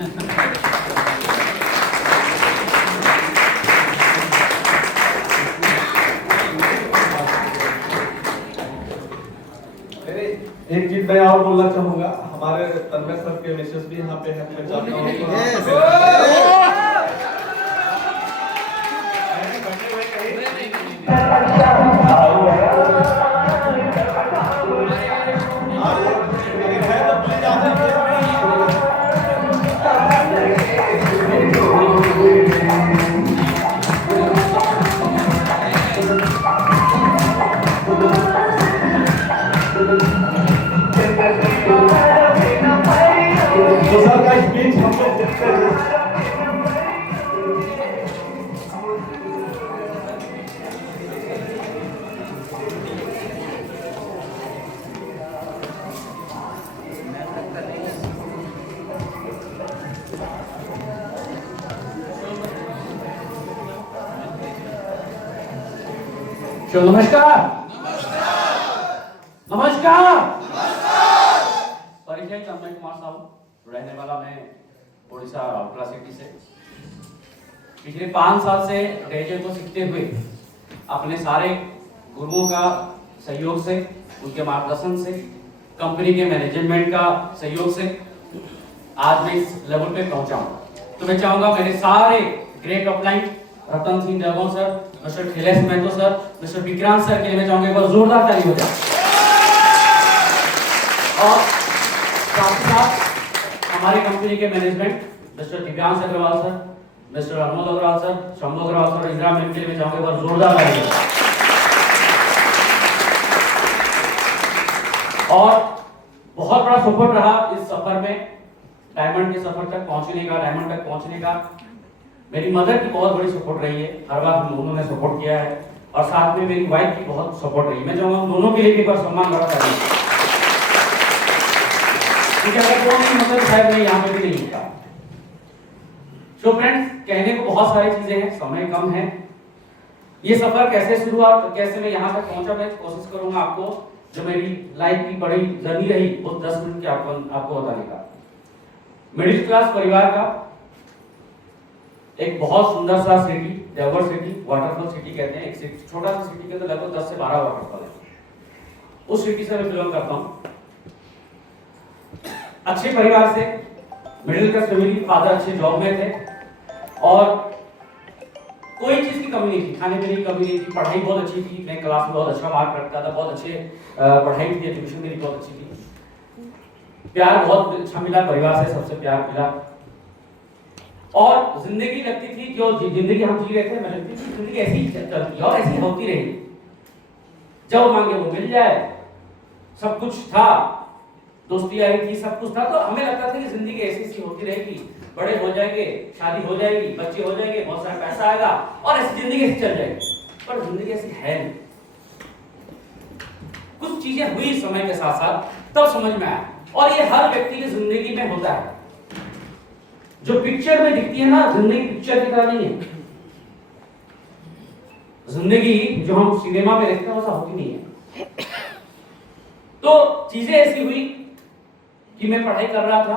एक चीज मैं और बोलना चाहूंगा, हमारे तन्मय सर के मिसेस भी यहाँ पे हैं, मैं चाहता हूँ तो सर का स्पीच हम लोग देखते हैं। नमस्कार नमस्कार। परिचय तन्मय कुमार साहू, रहने वाला मैं उड़ीसा राउरकेला सिटी से। पिछले 5 साल से रेडियो को सीखते हुए अपने सारे गुरुओं का सहयोग से, उनके मार्गदर्शन से, कंपनी के मैनेजमेंट का सहयोग से आज मैं इस लेवल पे पहुंचा हूं। तो मैं चाहूंगा मेरे सारे great upline Ratan Singh Devgan sir, mister Khilesh Mahato sir, mister Vikrant sir के लिए मैं चाहूंगा एक बार जोरदार ताली हो जाए। और साथ ही साथ हमारी कंपनी के management mister Divyansh Agarwal sir, mister Anmol Agarwal sir, Shambhu Agarwal sir, Indira ma'am के लिए मैं चाहूंगा एक बार जोरदार ताली हो जाए। और बहुत बड़ा सफर रहा इस सफर में, डायमंड के सफर तक पहुंचने का, डायमंड तक पहुंचने का। मेरी मदर की बहुत बड़ी सपोर्ट रही है, हर बार हम दोनों ने सपोर्ट किया है, और साथ में मेरी वाइफ की बहुत सपोर्ट रही है। मैं चाहूंगा हम दोनों के लिए भी एक बार सम्मान करना चाहिए, क्योंकि अगर वो नहीं होता तो शायद मैं यहाँ पे भी नहीं होता। सो फ्रेंड्स, कहने को बहुत सारी चीजें हैं, समय कम है। ये सफर कैसे शुरू हुआ, कैसे मैं यहाँ तक पहुंचा, मैं कोशिश करूंगा आपको जो मेरी लाइफ की बड़ी जर्नी रही वो 10 मिनट के आपको बताने का। मिडिल क्लास परिवार का एक बहुत सुंदर सा city, Deogarh city, waterfall city कहते हैं। एक छोटा सा सिटी के अंदर लगभग 10 से 12 वाटरफॉल है। उस सिटी से मैं बिलोंग करता हूँ। अच्छे परिवार से, मिडिल क्लास फैमिली, फादर अच्छे जॉब में थे और कोई चीज की कमी नहीं थी, खाने पीने की कमी नहीं थी, पढ़ाई बहुत अच्छी थी, मैं क्लास में बहुत अच्छा मार्क रखता था, बहुत अच्छे पढ़ाई थी, एजुकेशन मेरी बहुत अच्छी थी, प्यार बहुत अच्छा मिला, परिवार से सबसे प्यार मिला। और जिंदगी लगती थी, जो जिंदगी हम जी रहे थे, मैं लगती थी जिंदगी ऐसी ही चलती और ऐसी होती रहेगी, जब मांगे वो मिल जाए, सब कुछ था, दोस्ती यारी थी, सब कुछ था। तो हमें लगता था कि जिंदगी ऐसी सी होती रहेगी, बड़े हो जाएंगे, शादी हो जाएगी, बच्चे हो जाएंगे, बहुत सारा पैसा आएगा और ऐसी जिंदगी ऐसी चल जाएगी। पर जिंदगी ऐसी है नहीं। कुछ चीजें हुई समय के साथ साथ, तब समझ में आया। और ये हर व्यक्ति की जिंदगी में होता है। जो पिक्चर में दिखती है ना, जिंदगी पिक्चर की तरह नहीं है। जिंदगी जो हम सिनेमा में देखते हैं वैसा होती नहीं है। तो चीजें ऐसी हुई कि मैं पढ़ाई कर रहा था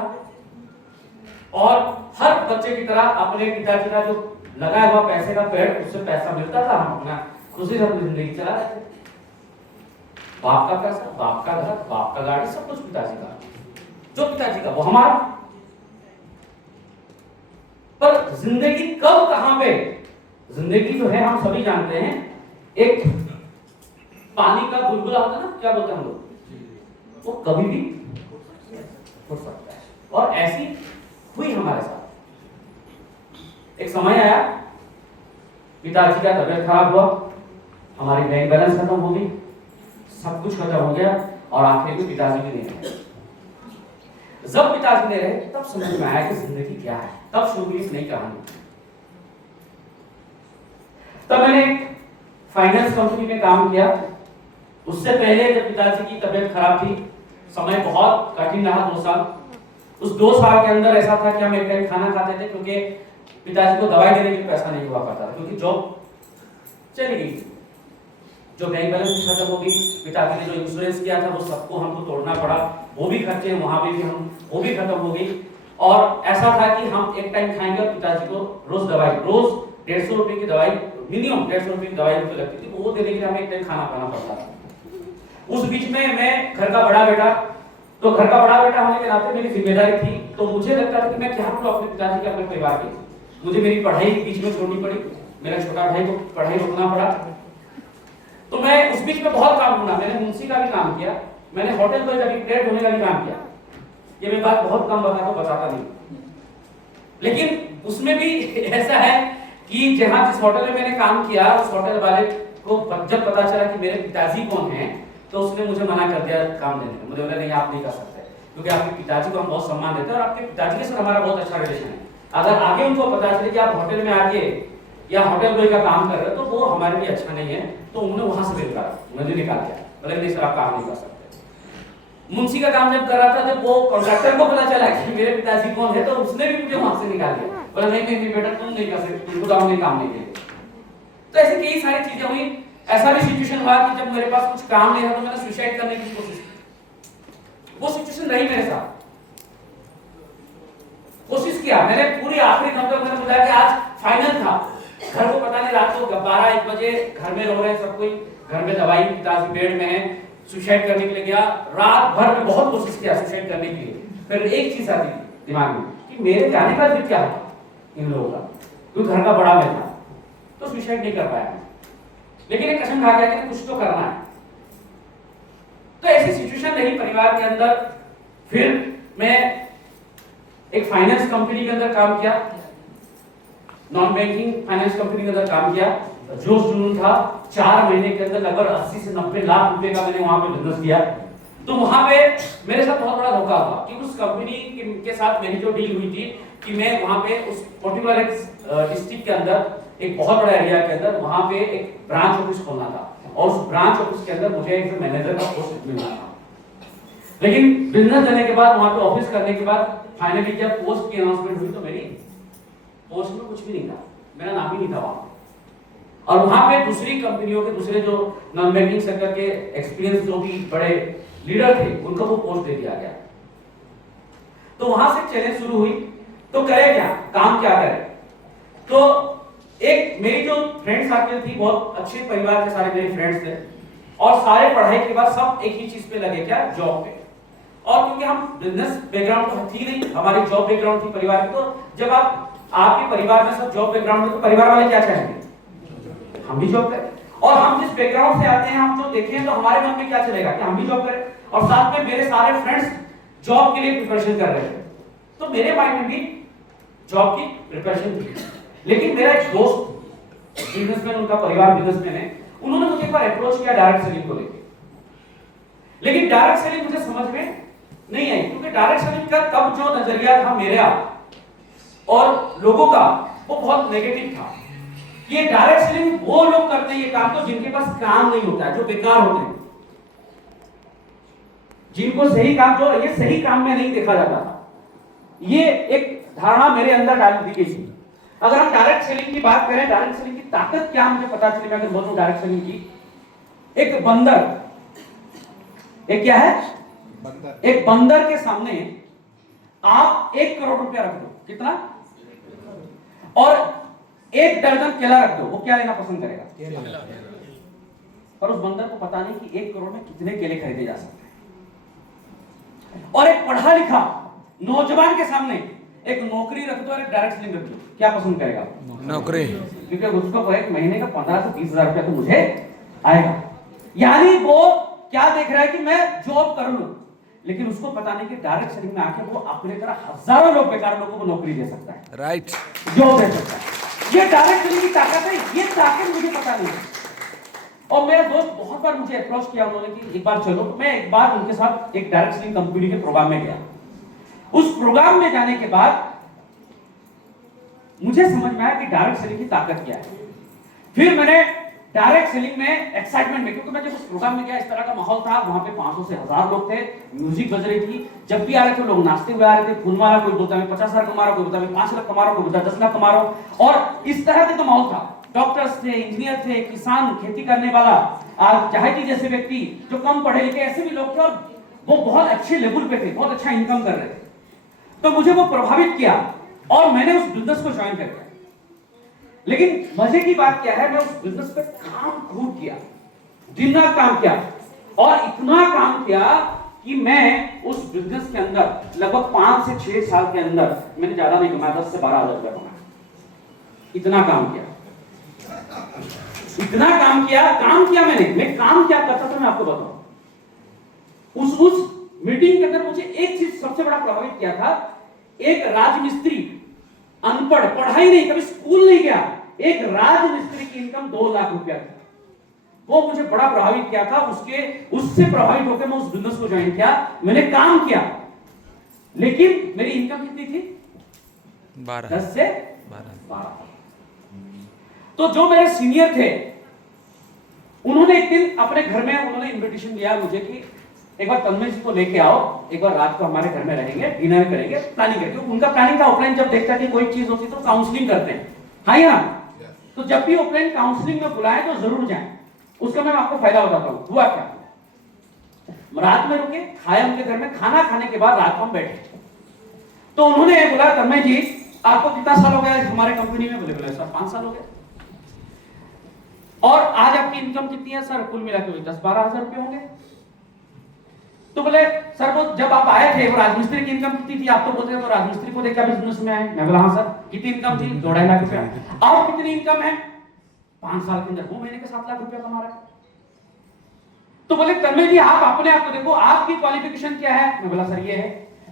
और हर बच्चे की तरह अपने पिताजी का जो लगाया हुआ पैसे का पेड़, उससे पैसा मिलता था, हम अपना खुशी से अपनी जिंदगी चला रहे थे। बाप का पैसा, बाप का घर, बाप का गाड़ी, सब कुछ पिताजी का, जो पिताजी का वो हमारा। पर जिंदगी कब कहां पे, जिंदगी जो है हम सभी जानते हैं, एक पानी का बुलबुला होता है ना, क्या बोलते हैं हम लोग, वो कभी भी हो सकता है। और ऐसी हुई हमारे साथ। एक समय आया, पिताजी का तबीयत खराब हुआ, हमारी बैंक बैलेंस खत्म हो गई, सब कुछ खत्म हो गया और आखिर में पिताजी भी नहीं रहे। जब पिताजी नहीं रहे तब समझ में आया कि जिंदगी क्या है। तब शुरू हुई नई कहानी। तब मैंने फाइनेंस कंपनी में काम किया। उससे पहले जब पिताजी की तबीयत खराब थी, समय बहुत कठिन रहा 2 साल। उस 2 साल के अंदर ऐसा था कि हम एक टाइम खाना खाते थे, क्योंकि पिताजी को दवाई देने के पैसा नहीं हुआ करता था, क्योंकि जॉब चली गई, जो बैंक बैलेंस खत्म हो गई, पिताजी ने जो इंश्योरेंस किया था वो सबको हमको तोड़ना पड़ा, वो भी खर्चे वहां पे भी हम, वो भी खत्म हो गई। और ऐसा था कि हम एक टाइम खाएंगे और पिताजी को रोज 150 रुपए की दवाई, मिनिमम 150 रुपए की दवाई उनको लगती थी, वो देने के लिए हमें एक टाइम खाना खाना पड़ता था। उस बीच में मैं घर का बड़ा बेटा, तो घर का बड़ा बेटा होने के नाते मेरी जिम्मेदारी थी, तो मुझे लगता था कि मैं क्या करूं अपने पिताजी के, अपने परिवार के। मुझे मेरी पढ़ाई बीच में छोड़नी पड़ी, मेरा छोटा भाई को पढ़ाई रोकना पड़ा, तो मैं उस बीच में बहुत काम ढूंढा। मैंने मुंशी का भी काम किया, मैंने होटल बॉय का भी, प्लेट धोने का भी काम किया। ये मैं बात बहुत कम बताता नहीं, लेकिन उसमें भी ऐसा है कि जहां जिस होटल में मैंने काम किया, उस होटल वाले को जब पता चला कि मेरे पिताजी कौन हैं, तो उसने मुझे मना कर दिया काम देने में। मुझे बोला नहीं, आप नहीं कर सकते, क्योंकि आपके पिताजी को हम बहुत सम्मान देते हैं और आपके पिताजी के साथ हमारा बहुत अच्छा रिलेशन है। अगर आगे उनको पता चले कि आप होटल में आके या होटल बॉय का काम कर रहे हो, तो वो हमारे लिए अच्छा नहीं है, तो उन्होंने वहां से निकाला, मुझे निकाल दिया, बोले नहीं सर आप काम नहीं कर सकते। मुंशी का काम जब कर रहा था, जब वो कॉन्ट्रैक्टर को पता चला कि मेरे पिताजी कौन है, तो उसने भी मुझे वहां से निकाल दिया, बोला नहीं बेटा तुम नहीं कर सकते, तुमको तो हमने काम नहीं किया। तो ऐसी कई सारी चीजें हुई। ऐसा भी सिचुएशन हुआ कि जब मेरे पास कुछ काम नहीं था, तो मैंने सुसाइड करने की कोशिश की। वो सिचुएशन रही मेरे साथ, कोशिश किया मैंने पूरी आखिरी दम तक। मैंने बोला कि आज फाइनल था, घर को पता नहीं, रात को 12-1 बजे घर में रो रहे हैं सब कोई, घर में दवाई, पिताजी बेड में है, सुसाइड करने के लिए गया। रात भर में बहुत कोशिश किया सुसाइड करने के लिए। फिर एक चीज आती दिमाग में कि मेरे जाने का फिर क्या होगा इन लोगों का, क्योंकि घर का बड़ा मैं था, तो सुसाइड नहीं कर पाया। लेकिन एक कसम खा गया कि कुछ तो करना है। तो ऐसी सिचुएशन रही परिवार के अंदर। फिर मैं एक फाइनेंस कंपनी के अंदर काम किया, नॉन बैंकिंग फाइनेंस कंपनी के अंदर काम किया। जोश जुनून था, 4 महीने के अंदर लगभग 80 से 90 लाख रुपए का मैंने वहां पे बिजनेस किया। तो वहां पे मेरे साथ बहुत बड़ा धोखा हुआ कि उस कंपनी के साथ मेरी जो डील हुई थी कि मैं वहां पे उस पर्टिकुलर डिस्ट्रिक्ट के अंदर, एक बहुत बड़ा एरिया के अंदर, वहां पे एक ब्रांच ऑफिस खोलना था, और उस ब्रांच ऑफिस के अंदर मुझे एक मैनेजर का पोस्ट मिलना था। लेकिन बिजनेस देने के बाद, वहां पे ऑफिस करने के बाद, फाइनली जब पोस्ट की अनाउंसमेंट हुई, तो मेरी पोस्ट में कुछ भी नहीं था, मेरा नाम ही नहीं था वहां। और वहां पे दूसरी कंपनियों के, दूसरे जो नॉन बैंकिंग सेक्टर के एक्सपीरियंस जो भी बड़े लीडर थे, उनको वो पोस्ट दे दिया गया। तो वहां से चैलेंज शुरू हुई, तो करे क्या, काम क्या करे। तो एक मेरी जो फ्रेंड सर्कल थी, बहुत अच्छे परिवार के सारे मेरे फ्रेंड्स थे, और सारे पढ़ाई के बाद सब एक ही चीज पे लगे, क्या, जॉब पे। और क्योंकि हम बिजनेस बैकग्राउंड तो थी नहीं, हमारी जॉब बैकग्राउंड थी परिवार की। तो जब आपके परिवार में सब जॉब बैकग्राउंड में, तो परिवार वाले क्या चाहेंगे, हम भी जॉब करें। और हम जिस बैकग्राउंड से आते हैं, हम जो देखें, तो हमारे मन में क्या चलेगा कि हम भी जॉब करें। और साथ में मेरे सारे फ्रेंड्स जॉब के लिए प्रिपरेशन कर रहे थे, तो मेरे माइंड में भी जॉब की प्रिपरेशन थी। लेकिन मेरा एक दोस्त बिजनेसमैन, उनका परिवार बिजनेसमैन है, उन्होंने मुझे एक बार अप्रोच किया डायरेक्ट सेलिंग को लेकर। लेकिन डायरेक्ट सेलिंग मुझे समझ में नहीं आई, क्योंकि डायरेक्ट सेलिंग का तब जो नजरिया था मेरा और लोगों का, वो बहुत नेगेटिव था। ये डायरेक्ट सेलिंग वो लोग करते हैं ये काम, तो जिनके पास काम नहीं होता है, जो बेकार होते हैं, जिनको सही काम, जो ये सही काम में नहीं देखा जाता था। ये एक धारणा मेरे अंदर डाल दी गई थी। अगर हम डायरेक्ट सेलिंग की बात करें, डायरेक्ट सेलिंग की ताकत क्या मुझे पता चली, मैं अगर बोलूं डायरेक्ट सेलिंग की, एक बंदर, एक क्या है, बंदर, एक बंदर के सामने आप 1 करोड़ रुपया रख दो, कितना, और 1 दर्जन केला रख दो, वो क्या लेना पसंद करेगा। पर उस बंदर को पता नहीं कि 1 करोड़ में कितने केले खरीदे जा सकते हैं। और एक पढ़ा लिखा नौजवान के सामने एक नौकरी रख दो और एक डायरेक्ट सेलिंग रख दो, क्या पसंद करेगा, नौकरी, क्योंकि उसको एक महीने का 15 से 20 हजार रुपया तो मुझे आएगा। यानी वो क्या देख रहा है कि मैं जॉब कर लूं, लेकिन उसको पता नहीं कि डायरेक्ट सेलिंग में आके वो अपने तरह हजारों लोग, बेकार लोगों को नौकरी दे सकता है, राइट, जॉब दे सकता है। ये डायरेक्ट सेलिंग की ताकत है, ये ताकत मुझे पता नहीं है। और मेरा दोस्त बहुत बार मुझे अप्रोच किया उन्होंने कि एक बार चलो, तो मैं एक बार उनके साथ एक डायरेक्ट सेलिंग कंपनी के प्रोग्राम में गया। उस प्रोग्राम में जाने के बाद मुझे समझ में आया कि डायरेक्ट सेलिंग की ताकत क्या है। फिर मैंने डायरेक्ट सेलिंग में एक्साइटमेंट में, क्योंकि मैं जब उस प्रोग्राम में गया, इस तरह का माहौल था, वहां पे 500 से 1000 लोग थे, म्यूजिक बज रही थी, जब भी आ रहे थे लोग नाचते हुए आ रहे थे, फूल मारा, कोई बोलता मैं 50 हजार कमा रहा, कोई बोलता मैं 5 लाख कमा रहा, कोई बोलता 10 लाख कमा रहा हूं। और इस तरह का तो माहौल था। डॉक्टर्स थे, इंजीनियर थे, किसान, खेती करने वाला, चाहे जैसे व्यक्ति जो कम पढ़े लिखे, ऐसे भी लोग थे, और वो बहुत अच्छे लेवल पे थे, बहुत अच्छा इनकम कर रहे थे। तो मुझे वो प्रभावित किया और मैंने उस बिजनेस को ज्वाइन कर दिया। लेकिन मजे की बात क्या है, मैं उस बिजनेस पे काम खूब किया, दिन रात काम किया और इतना काम किया कि मैं उस बिजनेस के अंदर लगभग 5 से 6 साल के अंदर मैंने ज्यादा नहीं कमाया, 10 से 12 हजार रुपया कमाया। इतना काम किया, इतना काम किया मैं काम क्या करता था मैं आपको बताऊं। उस मीटिंग के अंदर मुझे एक चीज सबसे बड़ा प्रभावित किया था। एक राजमिस्त्री, अनपढ़, पढ़ाई नहीं, कभी स्कूल नहीं गया, एक राजमिस्त्री की इनकम 2 लाख रुपया थी। वो मुझे बड़ा प्रभावित किया था। उससे प्रभावित होकर मैं उस बिजनेस को ज्वाइन किया, मैंने काम किया, लेकिन मेरी इनकम कितनी थी? 10 से 12। तो जो मेरे सीनियर थे उन्होंने एक दिन अपने घर में उन्होंने इनविटेशन दिया मुझे कि एक बार तन्मय जी को लेके आओ, एक बार रात को हमारे घर में रहेंगे, डिनर करेंगे, प्लानिंग करेंगे। उनका प्लानिंग था ऑफलाइन जब देखता कि कोई चीज होती तो काउंसलिंग करते हैं, हाँ या ना? तो जब भी ऑफलाइन काउंसलिंग में बुलाए तो जरूर जाएं। उसका मैं आपको फायदा बताता हूँ। हुआ क्या, रात में रुके, खाया उनके घर में, खाना खाने के बाद रात को हम बैठे तो उन्होंने बोला तन्मय जी आपको कितना साल हो गया हमारे कंपनी में? बोले सर 5 साल हो गए। और आज आपकी इनकम कितनी है? सर कुल मिला के 10-12 हजार रुपए होंगे। तो बोले सर वो जब आप आए थे वो राजमिस्त्री की इनकम कितनी थी? आप तो बोलते थे तो राजमिस्त्री को देख के बिजनेस में आए। मैं बोला हाँ सर। कितनी इनकम थी? 2-2.5 लाख रुपया। और कितनी इनकम है? 5 साल के अंदर वो महीने के 7 लाख रुपया कमा रहा है। तो बोले तन्मय जी आप अपने आप को देखो, आपकी क्वालिफिकेशन क्या है? मैं बोला सर ये है।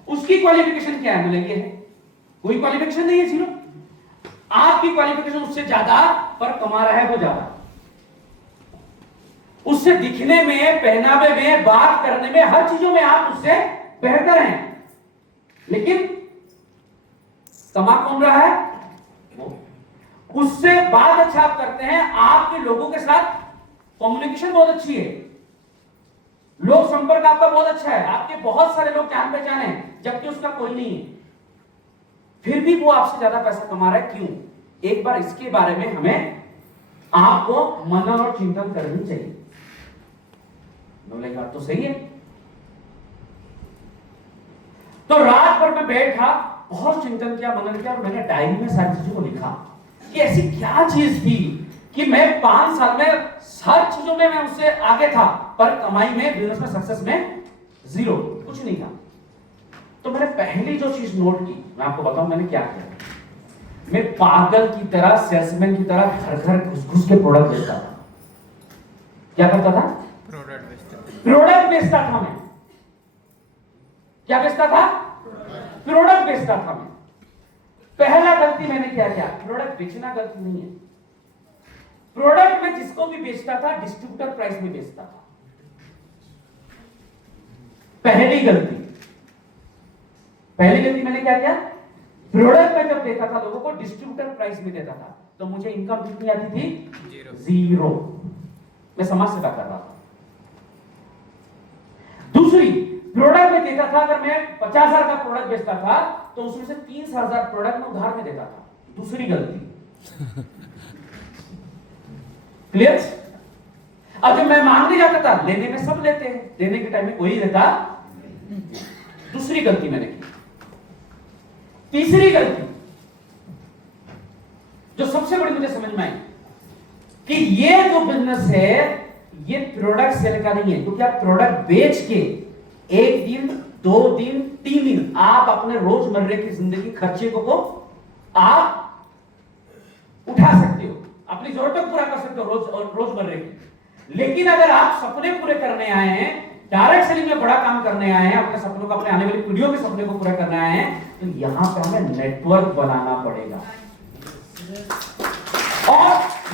उसकी क्वालिफिकेशन क्या है? बोले ये है। कोई क्वालिफिकेशन नहीं है, जीरो। आपकी क्वालिफिकेशन उससे ज्यादा, पर कमा रहा है वो ज्यादा। उससे दिखने में, पहनावे में, बात करने में, हर चीजों में आप उससे बेहतर हैं, लेकिन कमा कौन रहा है? वो। उससे बात अच्छा आप करते हैं, आपके लोगों के साथ कम्युनिकेशन बहुत अच्छी है, लोक संपर्क आपका बहुत अच्छा है, आपके बहुत सारे लोग जान पहचान है, जबकि उसका कोई नहीं है, फिर भी वो आपसे ज्यादा पैसा कमा रहा है। क्यों? एक बार इसके बारे में हमें आपको मनन और चिंतन करनी चाहिए। बोलेगा तो सही है। तो रात भर मैं बैठा, बहुत चिंतन किया, मनन किया और मैंने डायरी में सारी चीजों को लिखा कि ऐसी क्या चीज थी कि मैं 5 साल में हर चीजों में मैं उससे आगे था, पर कमाई में, बिजनेस में, सक्सेस में जीरो, कुछ नहीं था। तो मैंने पहली जो चीज नोट की, मैं आपको बताऊं मैंने क्या किया। मैं पागल की तरह, सेल्समैन की तरह घर घर घुस घुस के प्रोडक्ट बेचता था। क्या करता था? प्रोडक्ट बेचता था मैं। क्या बेचता था? प्रोडक्ट बेचता था मैं। पहला गलती मैंने क्या किया? प्रोडक्ट बेचना गलती नहीं है। प्रोडक्ट में जिसको भी बेचता था डिस्ट्रीब्यूटर प्राइस में बेचता था। पहली गलती मैंने क्या किया? प्रोडक्ट में जब देता था लोगों को डिस्ट्रीब्यूटर प्राइस में देता था, तो मुझे इनकम कितनी आती थी? जीरो। मैं समाज सेवा कर रहा था। दूसरी, प्रोडक्ट में देता था, अगर मैं 50,000 का प्रोडक्ट बेचता था तो उसमें से 30,000 प्रोडक्ट में उधार में देता था। दूसरी गलती। क्लियर? अब जब मैं मांगने जाता था, लेने में सब लेते हैं, देने के टाइम में कोई देता। दूसरी गलती मैंने की। तीसरी गलती जो सबसे बड़ी मुझे समझ में आई कि ये जो बिजनेस है ये प्रोडक्ट सेल का नहीं है, क्योंकि आप प्रोडक्ट बेच के 1 दिन, 2 दिन, 3 दिन आप अपने रोजमर्रा की जिंदगी खर्चे को आप उठा सकते हो, अपनी जरूरतों को पूरा कर सकते हो रोजमर्रा की। लेकिन अगर आप सपने पूरे करने आए हैं, डायरेक्ट सेलिंग में बड़ा काम करने आए हैं, अपने सपनों को, अपने आने वाली पीढ़ियों के सपने को पूरा करने आए हैं, तो यहां पे हमें नेटवर्क बनाना पड़ेगा। और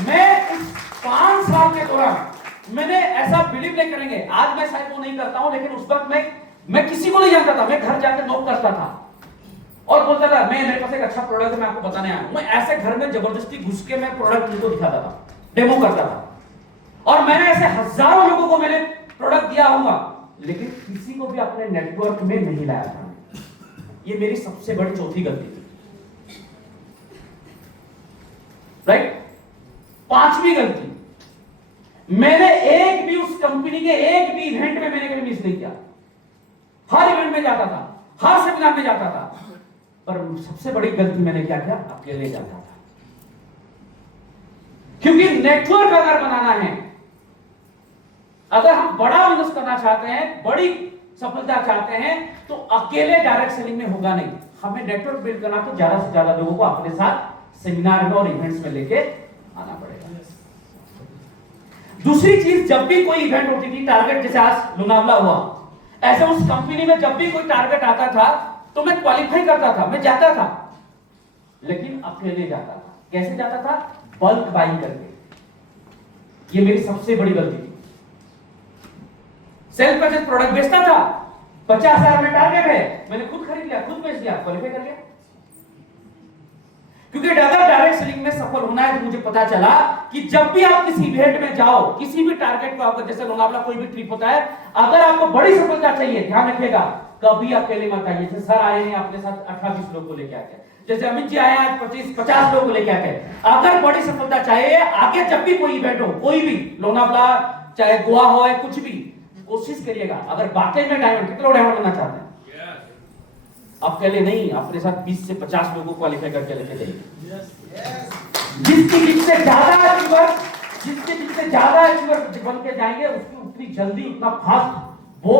मैं इस 5 साल के दौरान मैंने ऐसा बिलीव नहीं करेंगे, आज मैं शायद वो नहीं करता हूं, लेकिन उस वक्त मैं किसी को नहीं जानता था। मैं घर जाकर नॉक करता था और बोलता था मेरे पास एक अच्छा प्रोडक्ट है, मैं आपको बताने आया हूं। मैं ऐसे घर में जबरदस्ती घुस के मैं प्रोडक्ट उनको दिखाता था, डेमो करता था, और मैंने ऐसे हजारों लोगों को मैंने प्रोडक्ट दिया होगा, लेकिन किसी को भी अपने नेटवर्क में नहीं लाया था। ये मेरी सबसे बड़ी चौथी गलती थी। राइट? 5वीं गलती, मैंने एक भी उस कंपनी के एक भी इवेंट में मैंने कभी मिस नहीं किया। हर इवेंट में जाता था, हर सेमिनार में जाता था, पर सबसे बड़ी गलती मैंने क्या किया, अकेले जाता था। क्योंकि नेटवर्क अगर बनाना है, अगर हम बड़ा बिजनेस करना चाहते हैं, बड़ी सफलता चाहते हैं, तो अकेले डायरेक्ट सेलिंग में होगा नहीं। हमें नेटवर्क बिल्ड करना, तो ज्यादा से ज्यादा लोगों को अपने साथ सेमिनार में और इवेंट्स में लेके आना पड़ेगा। दूसरी चीज, जब भी कोई इवेंट होती थी, टारगेट जैसे आज लोनावला हुआ, ऐसे उस कंपनी में जब भी कोई टारगेट आता था तो मैं क्वालिफाई करता था, मैं जाता था, लेकिन अकेले जाता था। कैसे जाता था? बल्क बाइंग करके। ये मेरी सबसे बड़ी गलती थी। सेल्फ परचेज प्रोडक्ट बेचता था, 50,000 में टारगेट है, मैंने खुद खरीद लिया, खुद बेच दिया, क्वालिफाई कर लिया। क्योंकि अगर डायरेक्ट सेलिंग में सफल होना है तो मुझे पता चला कि जब भी आप किसी इवेंट में जाओ, किसी भी टारगेट को आपको, जैसे लोनावला कोई भी ट्रिप होता है, अगर आपको बड़ी सफलता चाहिए, ध्यान रखिएगा, कभी अकेले मत आइए। जैसे सर आए हैं अपने साथ 18-20 लोग को लेके आके, जैसे अमित जी आए आज 25-50 लोग को लेके आके। अगर बड़ी सफलता चाहिए, आगे जब भी कोई इवेंट हो, कोई भी, लोनावला चाहे गोवा हो या कुछ भी, कोशिश करिएगा, अगर वाकई में डायमंड, कितने लोग डायमंड बनना चाहते हैं, अकेले नहीं, अपने साथ 20 से 50 लोगों को क्वालिफाई करके लेके जाइए। जिससे ज्यादा अचीवर बन के जाएंगे, उसकी उतनी जल्दी, उतना फास्ट वो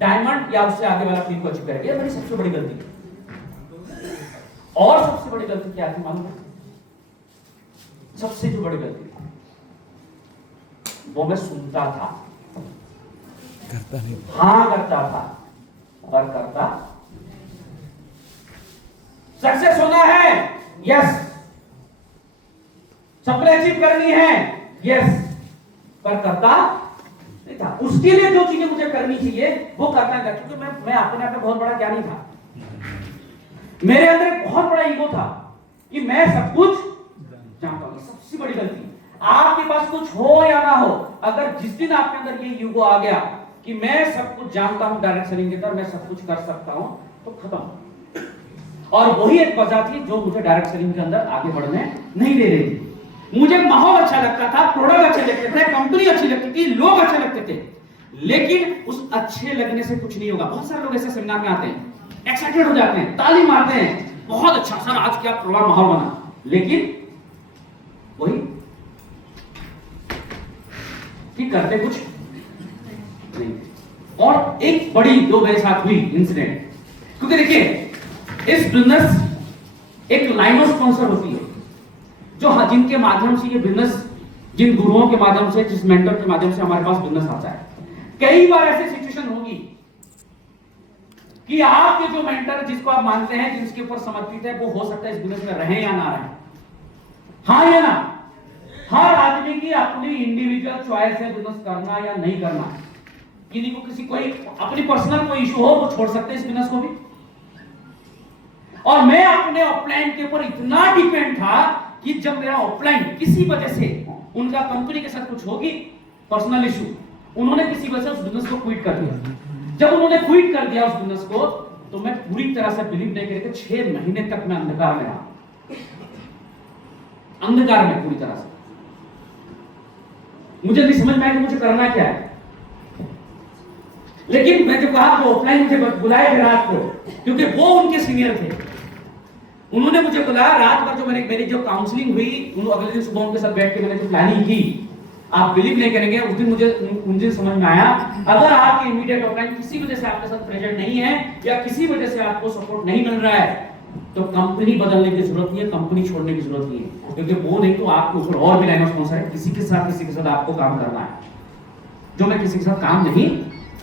डायमंड या उससे आगे वाला टीम को अचीव करेंगे। मेरी सबसे बड़ी गलती। और सबसे बड़ी गलती क्या थी मालूम है? सबसे जो बड़ी गलती वो मैं सुनता था, करता नहीं, हाँ करता था, पर करता। सक्सेस होना है, यस, सपने अचीव करनी है, यस, पर करता नहीं था। उसके लिए जो चीजें मुझे करनी चाहिए वो करता था। क्योंकि मैं अपने आप में बहुत बड़ा ज्ञानी था, मेरे अंदर एक बहुत बड़ा ईगो था कि मैं सब कुछ जानता हूं। सबसे बड़ी गलती, आपके पास कुछ हो या ना हो, अगर जिस दिन आपके अंदर ये ईगो आ गया कि मैं सब कुछ जानता हूं, डायरेक्ट सेलिंग के अंदर मैं सब कुछ कर सकता हूं, तो खत्म। और वही एक वजह थी जो मुझे डायरेक्ट सेलिंग के अंदर आगे बढ़ने नहीं दे रही थी। मुझे माहौल अच्छा लगता था, प्रोडक्ट अच्छे लगते थे, कंपनी अच्छी लगती थी, लोग अच्छे लगते थे, लेकिन उस अच्छे लगने से कुछ नहीं होगा। बहुत सारे लोग ऐसे सेमिनार में आते हैं, एक्साइटेड हो जाते हैं, ताली मारते हैं, बहुत अच्छा सर आज क्या प्रोग्राम माहौल बना, लेकिन वही कि करते कुछ नहीं। और एक बड़ी जो मेरे साथ हुई इंसिडेंट, क्योंकि देखिए इस बिजनेस एक लाइन ऑफ स्पॉन्सर होती है, जो जिनके माध्यम से ये बिजनेस, जिन गुरुओं के माध्यम से, जिस मेंटर के माध्यम से हमारे पास बिजनेस आता है। कई बार ऐसी सिचुएशन होगी कि आपके जो मेंटर, जिसको आप मानते हैं, जिसके ऊपर समर्पित है, वो हो सकता है इस बिजनेस में रहे या ना रहे, हाँ या ना। हर आदमी की अपनी इंडिविजुअल चॉइस है बिजनेस करना या नहीं करना। किसी को किसी कोई अपनी पर्सनल कोई इशू हो, वो छोड़ सकते हैं इस बिजनेस को भी। और मैं अपने ऑफलाइन के ऊपर इतना डिपेंड था कि जब मेरा ऑफलाइन किसी वजह से, उनका कंपनी के साथ कुछ होगी, पर्सनल इशू, उन्होंने किसी वजह से उस बिजनेस को क्विट कर दिया। जब उन्होंने क्विट कर दिया उस बिजनेस को, तो मैं पूरी तरह से बिलीव नहीं करके 6 महीने तक मैं अंधकार में रहा, अंधकार में पूरी तरह से। मुझे नहीं समझ में आया कि मुझे करना क्या है। लेकिन मैं जो कहा, वो ऑफलाइन मुझे बुलाए थे रात को, क्योंकि वो उनके सीनियर थे। उन्होंने मुझे बुलाया रात भर, जो मेरी जो काउंसलिंग हुई, अगले दिन सुबह उनके साथ बैठ के मैंने जो प्लानिंग की, आप बिलीव नहीं करेंगे, उस दिन मुझे समझ में आया, अगर आपके इमीडिएट ऑफलाइन किसी वजह से आपके साथ प्रेजेंट नहीं है, या किसी वजह से आपको सपोर्ट नहीं मिल रहा है, तो कंपनी बदलने की जरूरत नहीं है, कंपनी छोड़ने की जरूरत नहीं है। क्योंकि वो नहीं तो आपके ऊपर और भी लाइन ऑफ स्पॉन्सर है, किसी के साथ आपको काम करना है, जो मैं किसी के साथ काम नहीं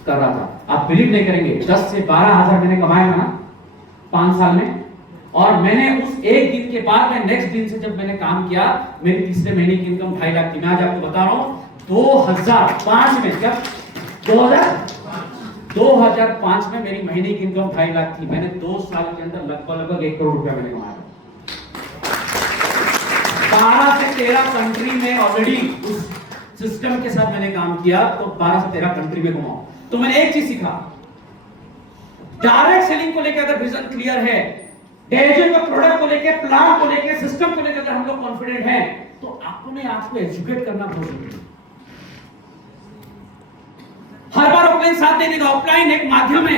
कर रहा था। आप बिलीव नहीं करेंगे, 10 से 12 हजार मैंने कमाया था ना 5 साल में। और मैंने उस एक दिन के बाद में नेक्स्ट दिन से जब मैंने काम किया, मेरी तीसरे महीने की इनकम 2.5 लाख थी। मैं आज आपको बता रहा हूं 2005 में, जब 2005 में मेरी महीने की इनकम 2.5 लाख थी। मैंने 2 साल के अंदर लगभग 1 करोड़ रुपया मैंने कमाया। 12 से 13 कंट्री में ऑलरेडी उस सिस्टम के साथ मैंने काम किया, तो 12 से 13 कंट्री में घुमाऊं। तो मैंने एक चीज सीखा, डायरेक्ट सेलिंग को लेकर अगर विजन क्लियर है, डेजन का प्रोडक्ट को लेकर, प्लान को लेकर, सिस्टम को लेकर अगर हम लोग कॉन्फिडेंट हैं, तो अपने आप को एजुकेट करना बहुत जरूरी है। हर बार ऑफलाइन साथ देने का, ऑफलाइन एक माध्यम है,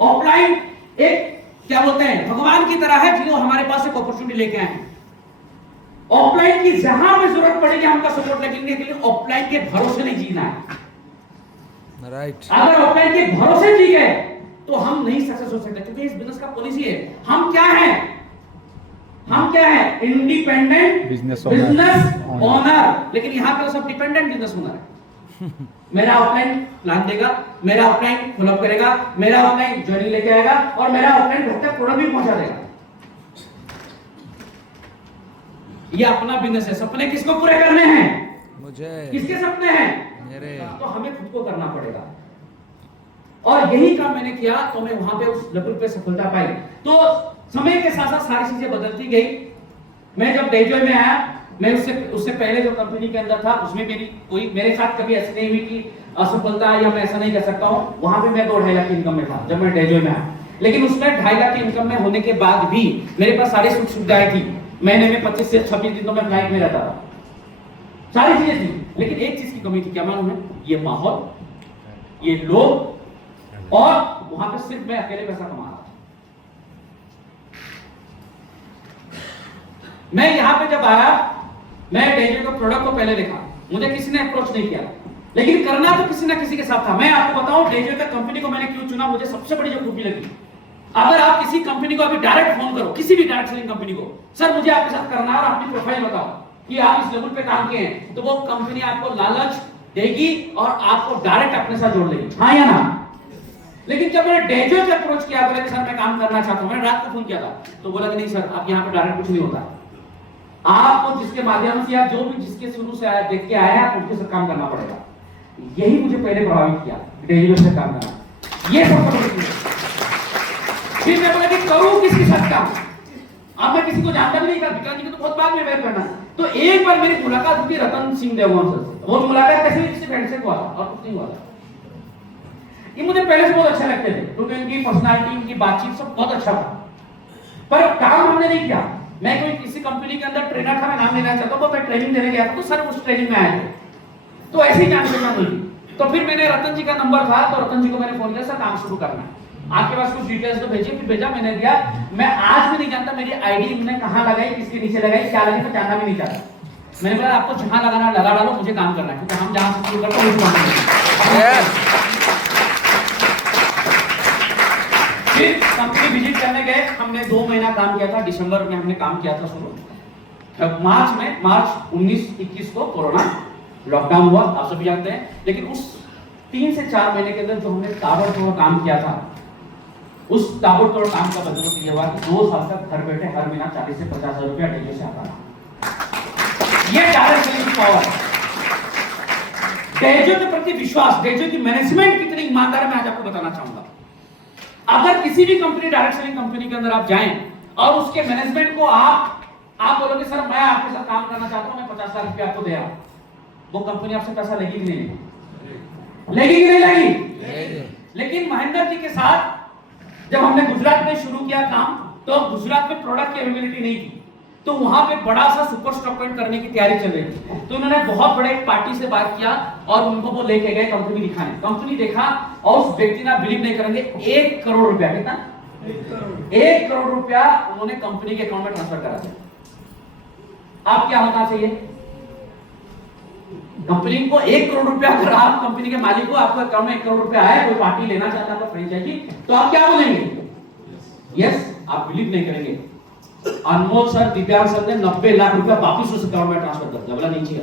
ऑफलाइन एक क्या बोलते हैं, भगवान की तरह है, जिन्होंने हमारे पास एक अपॉर्चुनिटी लेके आए हैं। ऑफलाइन की जहां पे जरूरत पड़ेगी हमका सपोर्ट लगेंगे, के लिए ऑफलाइन के भरोसे नहीं जीना है। राइट। अगर ऑफलाइन के भरोसे जी गए तो हम नहीं सक्सेस हो सकते, क्योंकि इस बिजनेस का पॉलिसी है, हम क्या है, हम क्या है, इंडिपेंडेंट बिजनेस ओनर। लेकिन यहाँ पे तो सब डिपेंडेंट बिजनेस ओनर है। मेरा ऑफलाइन प्लान देगा, मेरा ऑफलाइन फॉलोअप करेगा, मेरा ऑफलाइन ज्वाइनिंग लेके आएगा और मेरा ऑफलाइन घर तक प्रोडक्ट भी पहुंचा देगा। ये अपना बिजनेस है। सपने किसको पूरे करने हैं? मुझे। किसके सपने हैं? मेरे। तो हमें खुद को करना पड़ेगा, और यही काम मैंने किया, तो मैं वहां पे उस लेवल पे सफलता पाई। तो समय के साथ साथ सारी चीजें बदलती गई। मैं जब डेजॉय में आया, मैं उससे पहले जो कंपनी के अंदर था, उसमें मेरे साथ कभी ऐसी नहीं हुई कि असफलता या मैं ऐसा नहीं कर सकता हूं। वहां पे मैं 2-2.5 लाख की इनकम में था जब मैं डेजॉय में आया, लेकिन उसमें 2.5 लाख की इनकम में होने के बाद भी मेरे पास सारी सुख सुविधाएं थी। महीने में 25 से 26 दिन तो मैं फ्लाइट में रहता था, सारी चीजें थी, लेकिन एक चीज की कमी थी, क्या मालूम है? ये माहौल, ये लोग, और वहां पे सिर्फ मैं अकेले पैसा कमा रहा था। मैं यहां पे जब आया, मैं डेजॉय के प्रोडक्ट को पहले देखा, मुझे किसी ने अप्रोच नहीं किया, लेकिन करना तो किसी ना किसी के साथ था। मैं आपको बताऊं डेजॉय का कंपनी को मैंने क्यों चुना, मुझे सबसे बड़ी जो खूबी लगी, अगर आप किसी कंपनी को अभी डायरेक्ट फोन करो, किसी भी डायरेक्ट सेलिंग कंपनी को, सर मुझे आपके साथ करना है और अपनी प्रोफाइल बताओ कि आप इस लेवल पे काम किए हैं, तो वो कंपनी आपको लालच देगी और आपको डायरेक्ट अपने साथ जोड़ लेगी, हाँ या ना? लेकिन जब मैंने डेजॉय से अप्रोच किया, बोला कि सर मैं काम करना चाहता हूं, मैंने रात को फोन किया था, तो बोला कि नहीं सर, आप यहाँ पे डायरेक्ट कुछ नहीं होता, आपको जिसके माध्यम से, आप जो भी जिसके शुरू से आया देख के आए हैं, आपको उसके साथ काम करना पड़ेगा। यही मुझे पहले प्रभावित किया, डेजॉय से काम करना, ये सबसे बड़ी चीज। फिर मैं बोला कि करूं किसके साथ काम? अब मैं किसी को जानता भी नहीं, विकास जी को तो बहुत बाद में वेट करना। तो एक बार मेरी मुलाकात हुई रतन सिंह देवगन सर से। वो मुलाकात कैसे हुई? किसी फ्रेंड से हुआ था और कुछ नहीं हुआ था। ये मुझे पहले से बहुत अच्छे लगते थे, क्योंकि इनकी पर्सनालिटी, इनकी बातचीत सब बहुत अच्छा था, पर काम हमने नहीं किया। मैं कोई किसी कंपनी के अंदर ट्रेनर था, मैं नाम लेना चाहता हूं, मैं ट्रेनिंग देने गया था, तो सर उस ट्रेनिंग में आए थे, तो ऐसे ही जान पहचान हुई। तो फिर मैंने रतन जी का नंबर था, तो रतन जी को मैंने फोन किया, सर काम शुरू करना है, आपके पास कुछ डिटेल्स तो भेजिए। फिर भेजा, मैंने दिया। मैं आज भी नहीं जानता मेरी आईडी इन्होंने कहां लगाई, किसके नीचे लगाई, क्या लगाई, मैं जानना भी नहीं चाहता। मैंने बोला आपको जहां लगाना लगा डालो, मुझे काम करना है, क्योंकि हम जहां से शुरू करते हैं उस फिर कंपनी विजिट करने गए, हमने 2 महीना काम किया था। दिसंबर में हमने काम किया था शुरू। मार्च 19-21 को कोरोना लॉकडाउन हुआ, आप सभी जानते हैं। लेकिन उस 3 से 4 महीने के अंदर जो हमने ताबड़तोड़ काम किया था, उस ताबड़तोड़ काम का बदला ये हुआ कि 2 साल तक घर बैठे हर महीना 40 से 50 हजार रुपया डेली से आता था। ये डायरेक्ट सेलिंग पावर, डेजॉय के प्रति विश्वास, डेजॉय की मैनेजमेंट कितनी ईमानदार है, मैं आज आपको बताना चाहूंगा। अगर किसी भी कंपनी, डायरेक्ट सेलिंग कंपनी के अंदर आप जाएं और उसके मैनेजमेंट को आप बोलोगे सर मैं आपके साथ काम करना चाहता हूं, मैं 50 लाख रुपया आपको दे रहा हूं, वो कंपनी आपसे पैसा लेगी कि नहीं लेगी कि नहीं लेगी? लेकिन महेंद्र जी के साथ जब हमने गुजरात में शुरू किया काम, तो गुजरात में प्रोडक्ट की अवेलेबिलिटी नहीं थी, तो वहां पे बड़ा सा सुपर स्टॉक पॉइंट करने की तैयारी चल रही थी। तो उन्होंने बहुत बड़े पार्टी से बात किया और उनको वो लेके गए कंपनी दिखाने। कंपनी देखा और उस व्यक्ति ने, बिलीव नहीं करेंगे, 1 करोड़ रुपया, कितना? 1 करोड़ रुपया उन्होंने कंपनी के अकाउंट में ट्रांसफर करा दिया। आप क्या होना चाहिए? कंपनी को 1 करोड़ रुपया, अगर आप कंपनी के मालिक को, आपके अकाउंट में 1 करोड़ रुपया आया, कोई पार्टी लेना चाहता है फ्रेंचाइजी, तो आप क्या बोलेंगे? यस, आप बिलीव नहीं करेंगे, अनमोल सर, दिव्यांग सर ने 90 लाख रुपया वापिस उस अकाउंट में ट्रांसफर कर दिया। बोला नहीं चाहिए,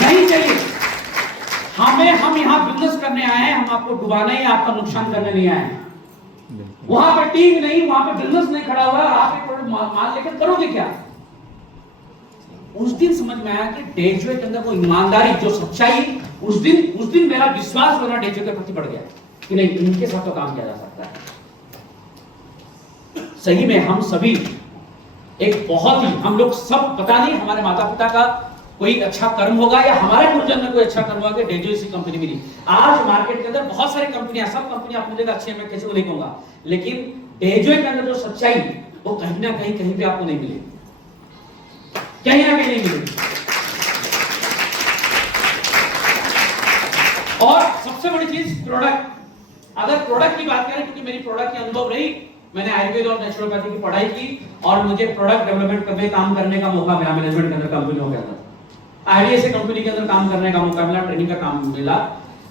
नहीं चाहिए हमें, हम यहाँ बिजनेस करने आए हैं, हम आपको डुबाना ही, आपका नुकसान करने नहीं आए हैं। वहां पर टीम नहीं, वहां पर बिजनेस नहीं खड़ा हुआ, आप एक करोड़ माल लेकर करोगे क्या? उस दिन समझ में आया कि डेजॉय के अंदर वो ईमानदारी, जो सच्चाई, उस दिन मेरा विश्वास मेरा डेजॉय के प्रति बढ़ गया कि नहीं, इनके साथ तो काम किया जा सकता है। सही में हम सभी एक बहुत ही, हम लोग सब, पता नहीं हमारे माता पिता का कोई अच्छा कर्म होगा या हमारे गुरुजन में कोई अच्छा कर्म होगा कि डेजॉय सी कंपनी मिली। आज मार्केट के अंदर बहुत सारी कंपनियां, सब कंपनियां आप मुझे अच्छी है, मैं कैसे को नहीं कहूंगा, लेकिन डेजॉय के अंदर जो सच्चाई, वो कहीं ना कहीं भी आपको नहीं मिलेगी, कहीं ना कहीं नहीं मिलेगी। और सबसे बड़ी चीज प्रोडक्ट, अगर प्रोडक्ट की बात करें, क्योंकि मेरी प्रोडक्ट की अनुभव रही, मैंने आयुर्वेद और नेचुरोपैथी की पढ़ाई की और मुझे प्रोडक्ट डेवलपमेंट में काम करने का मौका मिला मैनेजमेंट के अंदर, कंपनियों के अंदर। आईडीए से कंपनी के अंदर काम करने का मौका मिला, ट्रेनिंग का काम मिला।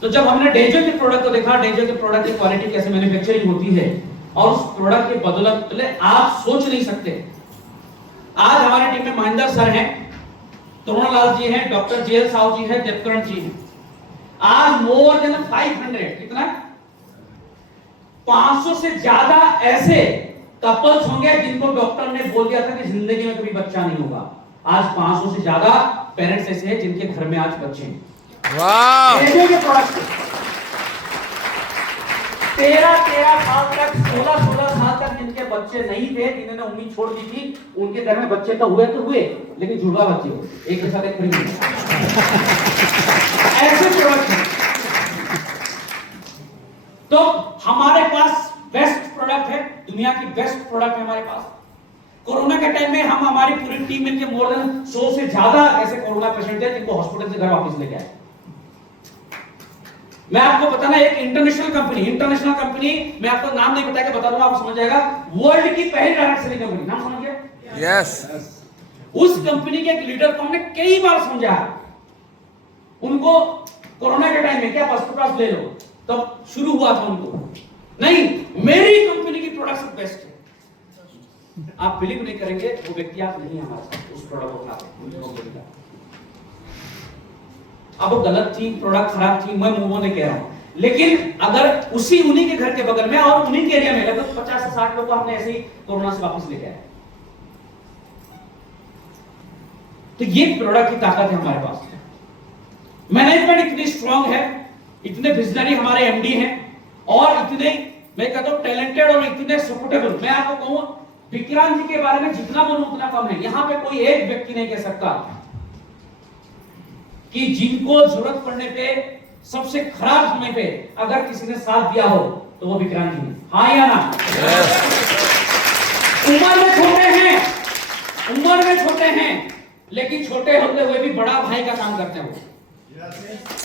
तो जब हमने डेजो के प्रोडक्ट को देखा, डेजो के प्रोडक्ट की क्वालिटी कैसे मैन्युफैक्चरिंग होती है और उस प्रोडक्ट के बदौलत आप सोच नहीं सकते। आज हमारी टीम में महेंद्र सर हैं, तरुणलाल जी हैं, डॉक्टर जेएल साहू जी हैं, देवकरण जी हैं। आज मोर देन 500, कितना 500 से ज्यादा ऐसे कपल्स होंगे जिनको डॉक्टर ने बोल दिया था कि जिंदगी में कभी बच्चा नहीं होगा। आज 500 से ज्यादा पेरेंट्स ऐसे हैं जिनके घर में आज बच्चे हैं। वाह! के प्रोडक्ट 13 साल तक, 16 साल तक जिनके बच्चे नहीं थे, जिन्होंने उम्मीद छोड़ दी थी, उनके घर में बच्चे तो हुए, लेकिन जुड़वा बच्चे हुए, एक के साथ एक खड़ी ऐसे प्रोडक्ट हैं। तो हमारे पास बेस्ट प्रोडक्ट है, दुनिया की बेस्ट प्रोडक्ट है हमारे पास। कोरोना के टाइम में हम हमारी पूरी टीम मिलकर मोर देन 100 से ज्यादा ऐसे कोरोना पेशेंट थे जिनको हॉस्पिटल से घर वापस लेके आए। मैं आपको बताना, एक इंटरनेशनल कंपनी, मैं आपको नाम नहीं बता के बता दूंगा, आपको समझ जाएगा। वर्ल्ड की पहली डायरेक्ट सेलिंग कंपनी, नाम समझ गया? यस। उस कंपनी के एक लीडर को हमने कई बार समझाया, उनको कोरोना के टाइम में क्या पास ले लो, तब शुरू हुआ था उनको, नहीं मेरी कंपनी की प्रोडक्ट सब बेस्ट है। आप बिलीव नहीं करेंगे, वो व्यक्ति आप नहीं हमारे साथ उस प्रोडक्ट को खा, अब वो गलत थी, प्रोडक्ट खराब थी, मैं मुंह नहीं कह रहा हूं, लेकिन अगर उन्हीं के घर के बगल में और उन्हीं के एरिया में लगभग 50 से 60 लोग को हमने ऐसे ही कोरोना से वापस लेके आए। तो ये प्रोडक्ट की ताकत है हमारे पास। मैनेजमेंट इतनी स्ट्रांग है, इतने विजनरी हमारे एमडी हैं और इतने, मैं कहता हूं, टैलेंटेड और इतने सपोर्टेबल। मैं आपको कहूं, विक्रांत जी के बारे में जितना बोलूं उतना कम है। यहां पे कोई एक व्यक्ति नहीं कह सकता कि जिनको जरूरत पड़ने पे, सबसे खराब समय पे अगर किसी ने साथ दिया हो तो वो विक्रांत जी, हाँ या ना? उम्र में छोटे हैं, लेकिन छोटे होते हुए भी बड़ा भाई का काम करते हैं।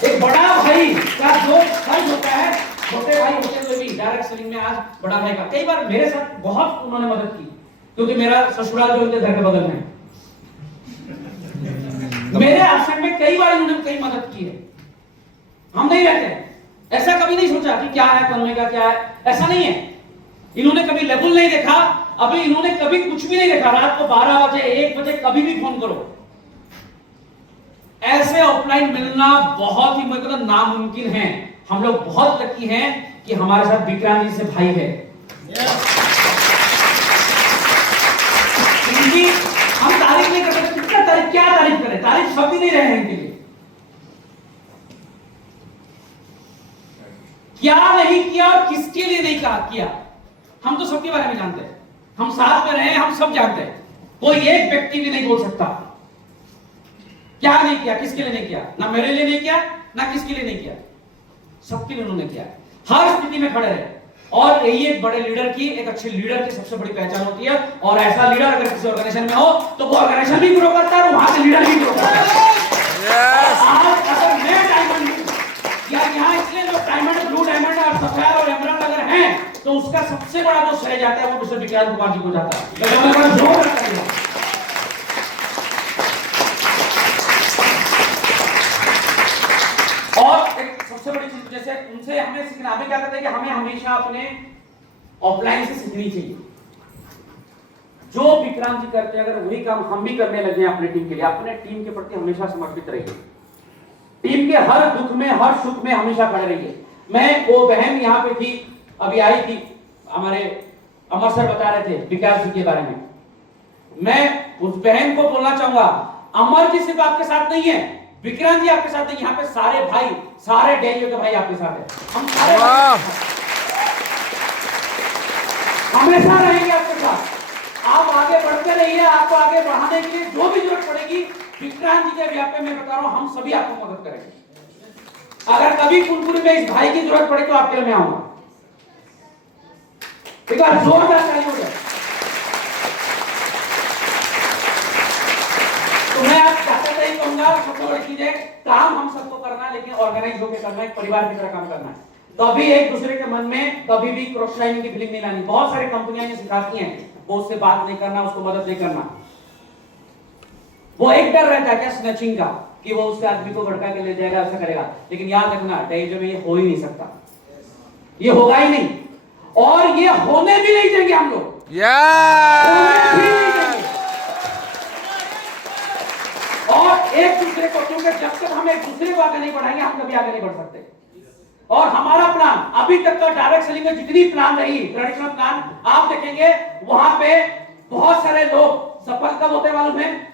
एक बड़ा भाई का जो फर्ज होता है, छोटे भाई होते हुए भी डायरेक्ट सेलिंग में आज बड़ा भाई का, कई बार मेरे साथ बहुत उन्होंने मदद की, क्योंकि मेरा ससुराल जो उनके घर के बगल में है। मेरे एब्सेंट में कई बार इन्होंने कई मदद की है। हम नहीं रहते, ऐसा कभी नहीं सोचा कि क्या है करने का, क्या है, ऐसा नहीं है। इन्होंने कभी लेवल नहीं देखा, अभी इन्होंने कभी कुछ भी नहीं देखा। रात को 12 बजे 1 बजे कभी भी फोन करो, ऐसे ऑफलाइन मिलना बहुत ही मतलब नामुमकिन है। हम लोग बहुत लकी हैं कि हमारे साथ विक्रांत जी से भाई है। हम तारीफ नहीं कर सकते, कितना तारीफ, क्या तारीफ करें, तारीफ शब्द ही नहीं रहे हैं इनके लिए। क्या नहीं किया और किसके लिए नहीं किया, हम तो सबके बारे में जानते हैं। हम साथ में रहे, हम सब जानते हैं। कोई एक व्यक्ति भी नहीं बोल सकता क्या नहीं किया, किसके लिए नहीं किया, ना मेरे लिए नहीं किया, ना किसके लिए नहीं किया, सबके लिए उन्होंने किया। हर स्थिति में खड़े रहे। और यही एक बड़े लीडर की, एक अच्छे लीडर की सबसे बड़ी पहचान होती है। और ऐसा लीडर अगर किसी ऑर्गेनाइजेशन में हो तो वो ऑर्गेनाइजेशन भी ग्रो करता है और वहां से लीडर भी ग्रो करता है। आज अगर मैं डायमंड या यहाँ इसलिए जो डायमंड, ब्लू डायमंड और सफेद और एमराल्ड अगर हैं, तो उसका सबसे बड़ा जो श्रेय जाता है वो मिस्टर विक्रांत कुमार जी को जाता है। और एक सबसे बड़ी चीज, जैसे उनसे हमें सीखना, हमें क्या करते हैं कि हमें हमेशा अपने ऑफलाइन से सीखनी चाहिए। जो विक्रांत जी करते हैं, अगर वही काम हम भी करने लगे अपने टीम के लिए, अपने टीम के प्रति हमेशा समर्पित रहिए। टीम के हर दुख में, हर सुख में हमेशा खड़े रहिए। मैं, वो बहन यहाँ पे थी, अभी आई थी, हमारे अमर सर बता रहे थे विकास जी के बारे में। मैं उस बहन को बोलना चाहूंगा, अमर जी सिर्फ आपके साथ नहीं है, विक्रांत जी आपके साथ है, यहाँ पे सारे भाई, सारे डेलियो के भाई आपके साथ है। हम सारे हमेशा रहेंगे आपके साथ। आप आगे बढ़ते रहिए, आपको आगे बढ़ाने के लिए जो भी जरूरत पड़ेगी, विक्रांत जी के व्यापार में बता रहा हूं, हम सभी आपको मदद करेंगे। अगर कभी कुनकुरी में इस भाई की जरूरत पड़े तो आपके लिए मैं आऊंगा। एक बार जोरदार ताली हो जाए। तो मैं आप चाहते कहूंगा, सबसे बड़ी चीज है, काम हम सबको करना है, लेकिन ऑर्गेनाइज होकर करना है, एक परिवार की तरह काम करना है। कभी एक दूसरे के मन में कभी भी क्रॉस लाइनिंग की फीलिंग नहीं लानी। बहुत सारी कंपनियां ये सिखाती हैं, वो उससे बात नहीं करना, उसको मदद नहीं करना। वो एक डर रहता है क्या स्नैचिंग का, कि वो उसके आदमी को भड़का के ले जाएगा, ऐसा करेगा। लेकिन याद रखना डेजो में ये हो ही नहीं सकता, ये होगा ही नहीं, और ये होने भी नहीं देंगे हम लोग। होने भी नहीं देंगे। और एक दूसरे को, क्योंकि जब तक हम एक दूसरे को आगे नहीं बढ़ाएंगे हम कभी आगे नहीं बढ़ सकते। और हमारा प्लान अभी तक का डायरेक्ट सेलिंग में जितनी प्लान रही, ट्रेडिशनल प्लान, आप देखेंगे वहां पे बहुत सारे लोग सफल कब होते मालूम है?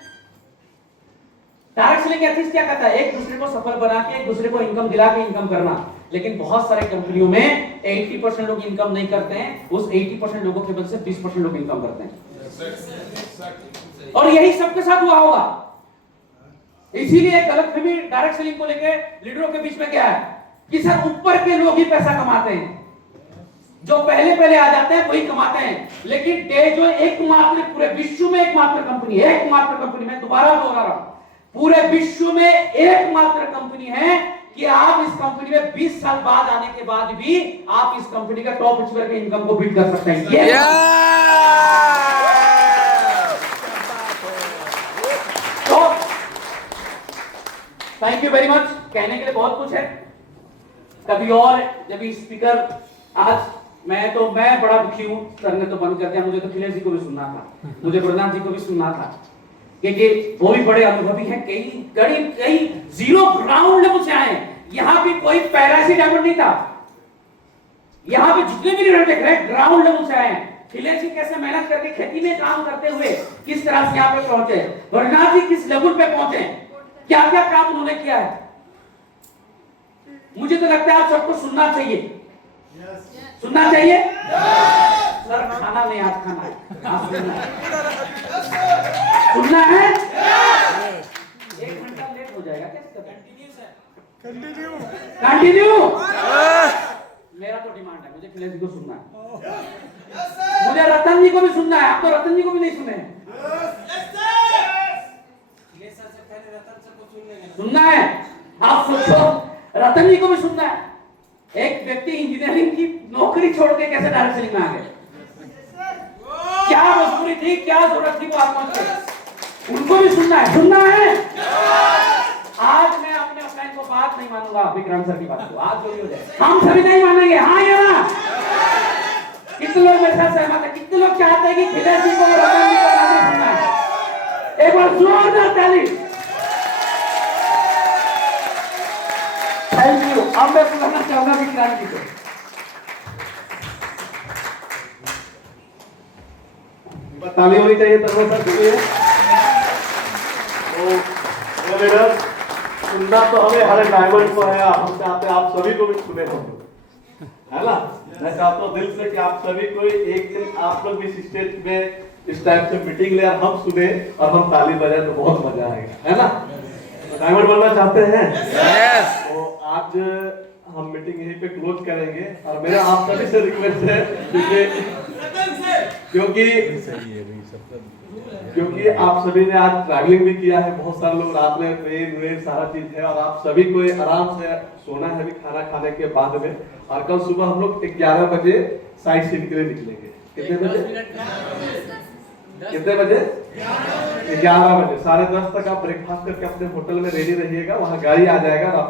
डायरेक्ट सेलिंग एथिक्स क्या कहता है? एक दूसरे को सफल बना के, एक दूसरे को इनकम दिला के इनकम करना। लेकिन बहुत सारे कंपनियों में 80% लोग इनकम नहीं करते हैं, उस 80% लोगों के बदले 20% लोग इनकम करते हैं। और यही सबके साथ हुआ होगा। इसीलिए गलतफहमी डायरेक्ट सेलिंग को लेके लीडरों के बीच में क्या है कि सर ऊपर के लोग ही पैसा कमाते हैं, जो पहले पहले आ जाते हैं वही कमाते हैं। लेकिन डेजो एकमात्र पूरे विश्व में एकमात्र कंपनी है, एकमात्र कंपनी, मैं दोबारा दोहरा रहा हूं, पूरे विश्व में एकमात्र कंपनी है कि आप इस कंपनी में 20 साल बाद आने के बाद भी आप इस कंपनी का टॉप अचीवर के इनकम को बीट कर सकते हैं। तो थैंक यू वेरी मच। कहने के लिए बहुत कुछ है, कभी और जब स्पीकर, आज मैं बड़ा दुखी हूं, सर ने तो बंद कर दिया। मुझे तो खिलेश जी को भी सुनना था, मुझे गुरुनाथ जी को भी सुनना था, क्योंकि वो भी बड़े अनुभवी हैं। कई जीरो ग्राउंड लेवल से आए। यहाँ भी कोई पैरासिटामोल नहीं था, यहाँ पे जितने भी लीडर देख रहे हैं ग्राउंड लेवल से आए हैं। खिलेश जी कैसे मेहनत करके खेती में काम करते हुए किस तरह से यहाँ पे पहुंचे, गुरुनाथ जी किस लेवल पे पहुंचे, क्या क्या काम उन्होंने किया है। मुझे तो लगता है आप सबको सुनना चाहिए, सुनना चाहिए। सर खाना नहीं, आज खाना है, सुनना है। 1 घंटा लेट हो जाएगा क्या? कंटिन्यू। मेरा तो डिमांड है, मुझे खिलेश जी को सुनना है, मुझे रतन जी को भी सुनना है। आप तो रतन जी को भी नहीं सुने, सुनना है। आप सोचो, रतन जी को भी सुनना है। एक व्यक्ति इंजीनियरिंग की नौकरी छोड़ के कैसे डायरेक्ट सेलिंग में आ गए, क्या मजबूरी थी, क्या जरूरत थी वो आप पहुंचे, उनको भी सुनना है, सुनना है। आज मैं अपने ऑफलाइन को बात नहीं मानूंगा, विक्रम सर की बात को, आज जो भी हो जाए हम सभी नहीं मानेंगे। हाँ या ना? कितने लोग मेरे साथ सहमत है? कितने लोग चाहते हैं कि खिलेश जी को रतन जी को नाम सुनना है? एक बार जोरदार ताली। Thank you. अब मैं बुलाना चाहूंगा विक्रांत जी को। ताली होनी चाहिए तन्मय सर के लिए। तो लीडर सुनना तो हमें हर डायमंड को है, हम चाहते हैं आप सभी को भी सुने हम लोग, है ना? मैं चाहता हूँ दिल से कि आप सभी को एक दिन आप लोग भी स्टेज में इस टाइप से मीटिंग ले और हम सुने और हम ताली बजाए तो बहुत मजा आएगा, है ना? डायमंड बनना चाहते हैं? तो आज हम मीटिंग यहीं पे क्लोज करेंगे और मेरा आप सभी से रिक्वेस्ट है, क्योंकि आप सभी ने आज ट्रैवलिंग भी किया है, बहुत सारे लोग रात में ट्रेन सारा चीज है, और आप सभी को आराम से सोना है भी खाना खाने के बाद में। और कल सुबह हम लोग 11 बजे साइट सीन के लिए निकलेंगे। कितने बजे? 11 बजे 10:30 तक आप ब्रेकफास्ट करके अपने होटल में रेडी रहिएगा, वहाँ गाड़ी आ जाएगा और आपको